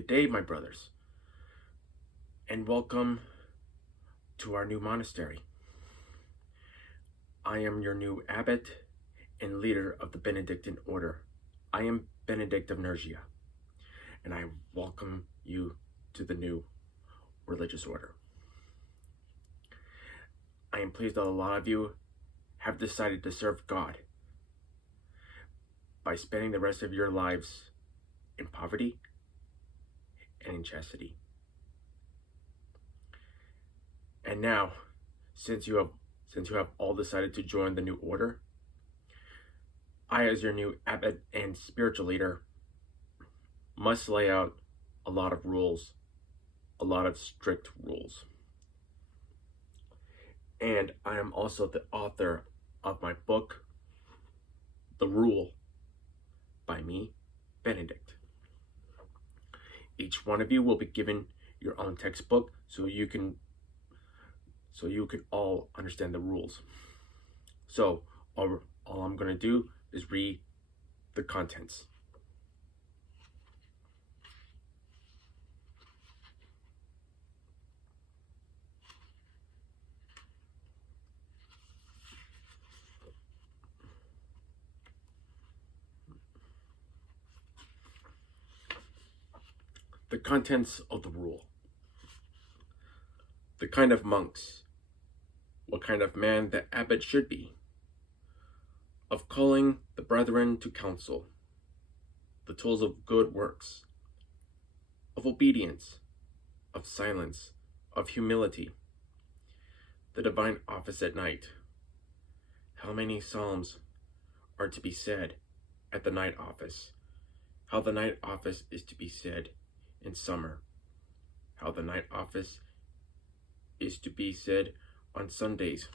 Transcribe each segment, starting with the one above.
Good day, my brothers, and welcome to our new monastery. I am your new abbot and leader of the Benedictine order. I am Benedict of Nursia, and I welcome you to the new religious order. I am pleased that a lot of you have decided to serve God by spending the rest of your lives in poverty and in chastity. And now, since you have all decided to join the new order, I, as your new abbot and spiritual leader, must lay out a lot of rules, a lot of strict rules. And I am also the author of my book, The Rule, by me, Benedict. Each one of you will be given your own textbook so you can all understand the rules. So all I'm going to do is read the contents. The contents of the rule. The kind of monks. What kind of man the abbot should be. Of calling the brethren to counsel. The tools of good works. Of obedience. Of silence. Of humility. The divine office at night. How many psalms are to be said at the night office? How the night office is to be said in summer. How the night office is to be said on Sundays.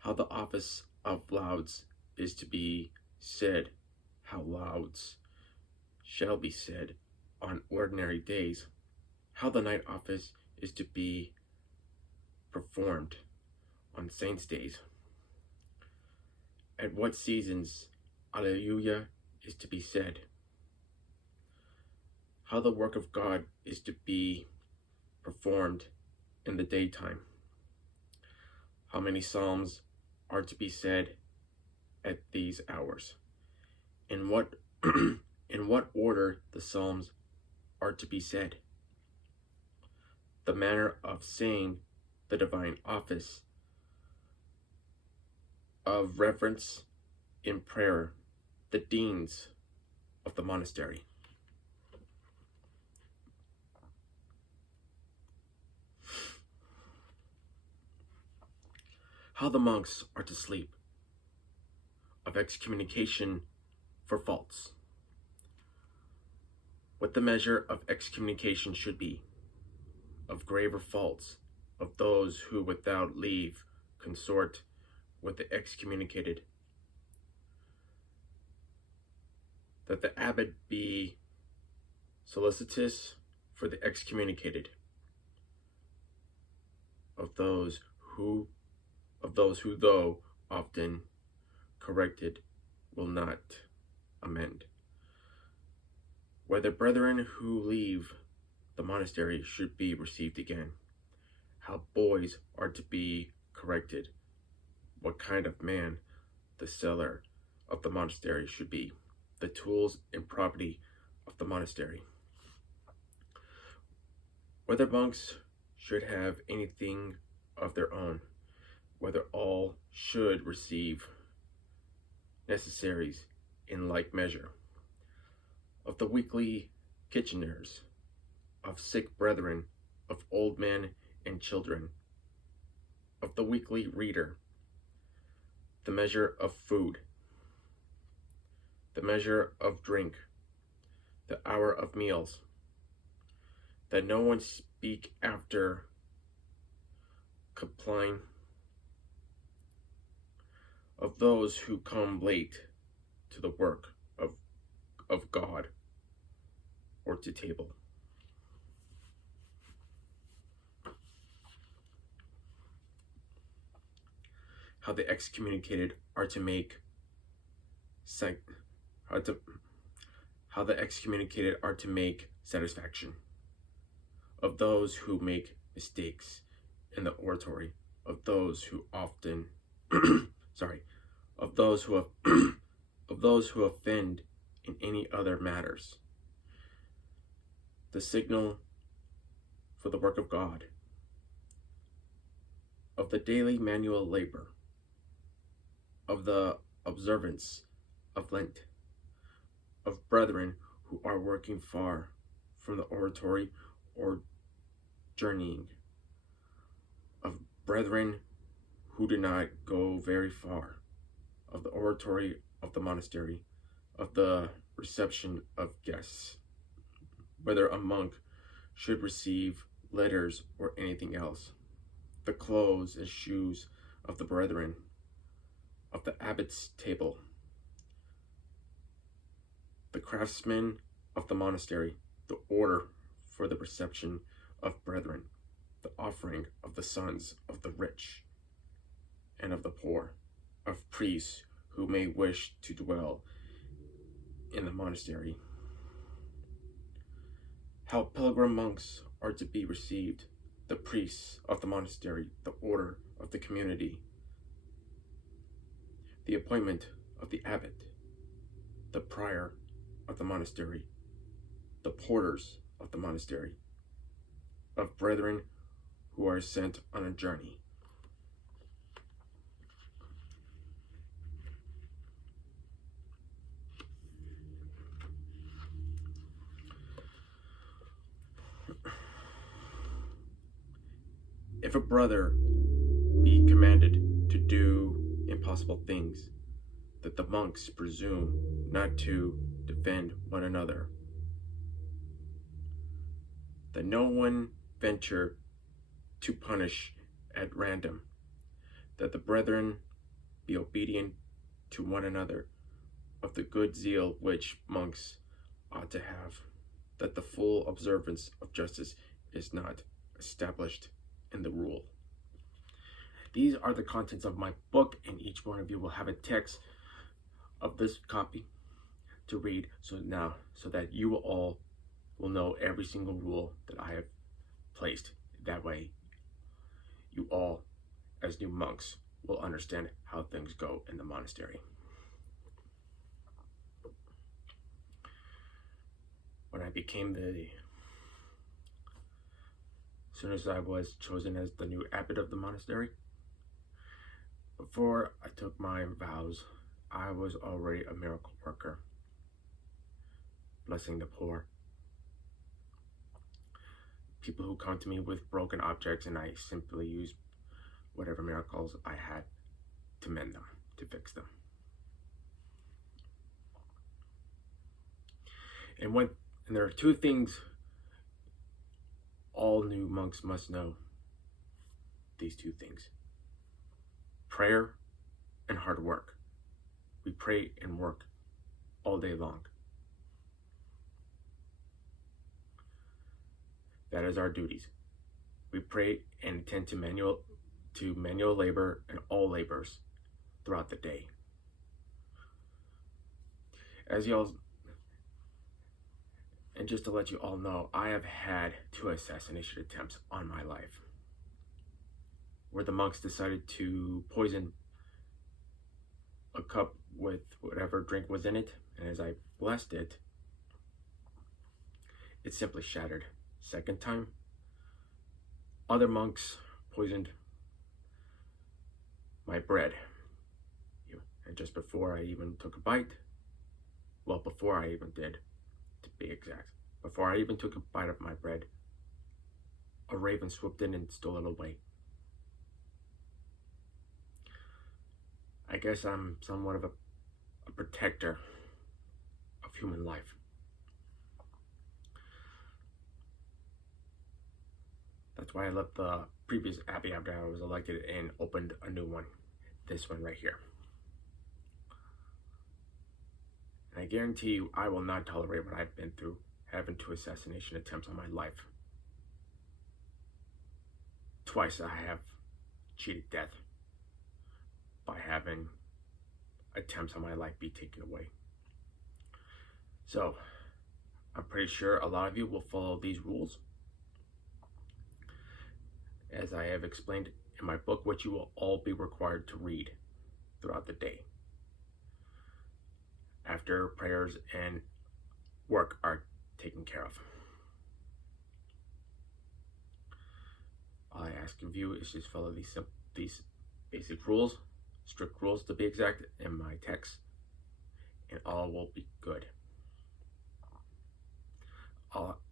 How the office of lauds is to be said. How lauds shall be said on ordinary days. How the night office is to be performed on saints' days. At what seasons Alleluia is to be said. How the work of God is to be performed in the daytime. How many psalms are to be said at these hours. In what order the psalms are to be said. The manner of saying the divine office. Of reverence in prayer. The deans of the monastery. How the monks are to sleep. Of excommunication for faults. What the measure of excommunication should be. Of graver faults, of those who without leave consort with the excommunicated. That the abbot be solicitous for the excommunicated. Of those who though often corrected will not amend. Whether brethren who leave the monastery should be received again. How boys are to be corrected. What kind of man the cellar of the monastery should be. The tools and property of the monastery. Whether monks should have anything of their own. Whether all should receive necessaries in like measure. Of the weekly kitcheners, of sick brethren, of old men and children, of the weekly reader, the measure of food, the measure of drink, the hour of meals, that no one speak after compline. Of those who come late to the work of God or to table. How the excommunicated are to make how the excommunicated are to make satisfaction, of those who make mistakes in the oratory, of those who often, of those who of those who offend in any other matters. The signal for the work of God, of the daily manual labor, of the observance of Lent, of brethren who are working far from the oratory or journeying, of brethren who do not go very far, of the oratory of the monastery, of the reception of guests, whether a monk should receive letters or anything else, the clothes and shoes of the brethren, of the abbot's table, the craftsmen of the monastery, the order for the reception of brethren, the offering of the sons of the rich and of the poor, of priests who may wish to dwell in the monastery, how pilgrim monks are to be received, the priests of the monastery, the order of the community, the appointment of the abbot, the prior of the monastery, the porters of the monastery, of brethren who are sent on a journey. If a brother be commanded to do impossible things, that the monks presume not to defend one another, that no one venture to punish at random, that the brethren be obedient to one another, of the good zeal which monks ought to have, that the full observance of justice is not established in the rule. These are the contents of my book, and each one of you will have a text of this copy to read so that you all will know every single rule that I have placed. That way you all, as new monks, will understand how things go in the monastery. When I became as soon as I was chosen as the new abbot of the monastery, before I took my vows, I was already a miracle worker, blessing the poor, people who come to me with broken objects, and I simply use whatever miracles I had to mend them, to fix them. And there are two things all new monks must know. These two things: prayer and hard work. We pray and work all day long. That is our duties. We pray and attend to manual labor and all labors throughout the day. And just to let you all know, I have had 2 assassination attempts on my life, where the monks decided to poison a cup with whatever drink was in it, and as I blessed it, it simply shattered. Second time, other monks poisoned my bread, and just before I even took a bite, before I even did, to be exact, before I even took a bite of my bread, a raven swooped in and stole it away. I guess I'm somewhat of a protector of human life. That's why I left the previous abbey after I was elected and opened a new one, this one right here. And I guarantee you, I will not tolerate what I've been through, having 2 assassination attempts on my life. Twice I have cheated death by having attempts on my life be taken away. So, I'm pretty sure a lot of you will follow these rules, as I have explained in my book, which you will all be required to read throughout the day after prayers and work are taken care of. All I ask of you is just follow these basic rules, strict rules to be exact, in my text, and all will be good.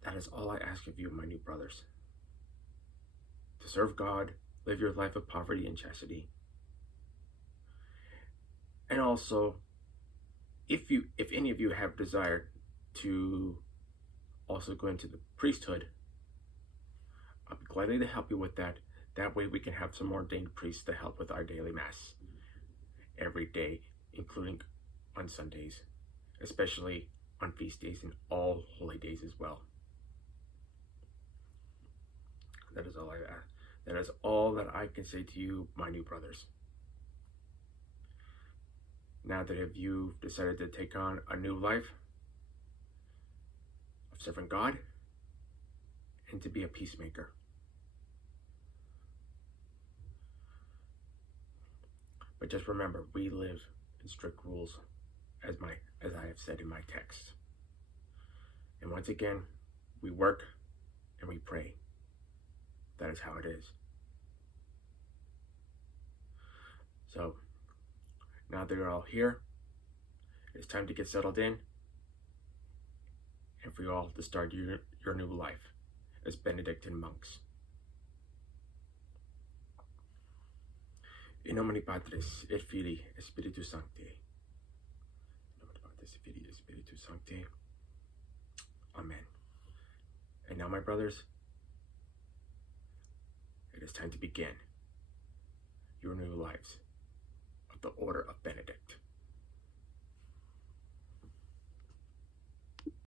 That is all I ask of you, my new brothers. To serve God, live your life of poverty and chastity. And also, if any of you have desire to also go into the priesthood, I'll be glad to help you with that. That way we can have some ordained priests to help with our daily mass every day, including on Sundays, especially on feast days and all holy days as well. That is all I ask. That is all that I can say to you, my new brothers. Now that if you've decided to take on a new life of serving God and to be a peacemaker, but just remember, we live in strict rules, as I have said in my text. And once again, we work and we pray. That is how it is. So, now that you're all here, it's time to get settled in and for you all to start your new life as Benedictine monks. In nomine Patris et Filii et Spiritus Sancti. In nomine Patris et Filii et Spiritus Sancti. Amen. And now, my brothers, it is time to begin your new lives of the Order of Benedict.